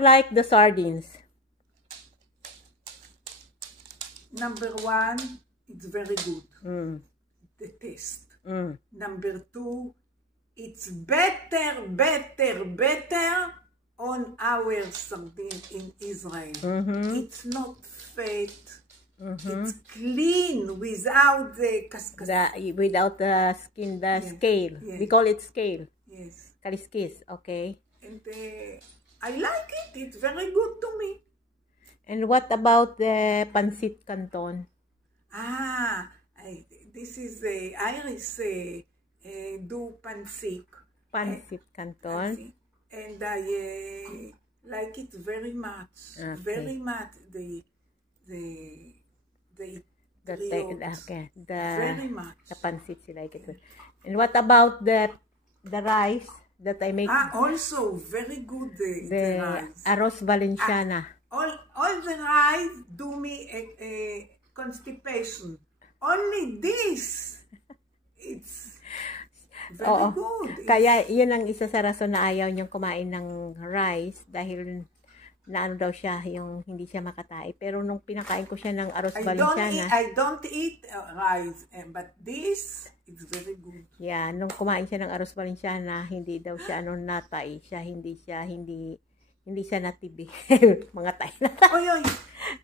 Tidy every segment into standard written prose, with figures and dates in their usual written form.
like the sardines? Number one, it's very good. The taste. Number two, it's better on our sardine in Israel. It's not fat. It's clean without the Without the skin, the scale. Yeah. We call it scale. Yes. Kaliskis, okay. And I like it. It's very good to me. And what about the pancit canton? This is Iris do pancit. Pancit canton. And I like it very much. Okay. Very much. The very much. The pancit, you like it. And what about the rice that I make? Also very good. The rice. Arroz Valenciana. All the rice do me constipation. Only this, it's very good. Kaya yun ang isa sa rason na ayaw niyang kumain ng rice dahil naano daw siya, yung hindi siya makatae. Pero nung pinakain ko siya ng arroz Valenciana, I don't eat rice, but this is very good. Yeah, nung kumain siya ng arroz Valenciana, hindi daw siya natay siya, hindi siya natibi. Mga tayo na. Oy.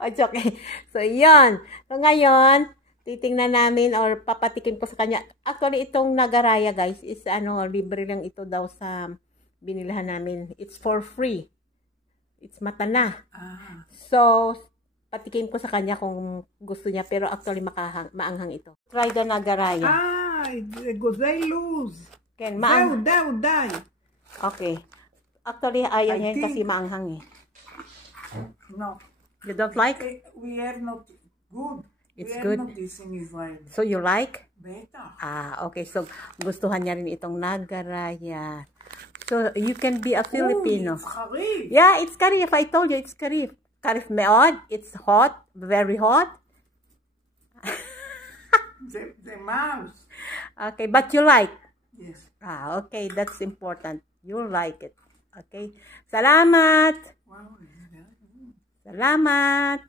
It's okay. So, yun. So, ngayon, titingnan namin or papatikin ko sa kanya. Actually, itong nagaraya, guys, is libre lang ito daw sa binilahan namin. It's for free. It's matana. So, patikin ko sa kanya kung gusto niya. Pero actually, maanghang ito. Try the nagaraya. Gozay lose. Ken, Daw. Okay. Actually, ayaw niya kasi maanghang eh. No. You don't like? We are not good. It's we good. Are not this in Israel. So you like? Better. Okay. So, gustuhan niya rin itong nagaraya. So, you can be a Filipino. It's karif. Yeah, it's karif. I told you, it's karif. Karif meod. It's hot. Very hot. the mouse. Okay, but you like? Yes. Okay. That's important. You like it. Okay. Salamat. Wow. Salamat.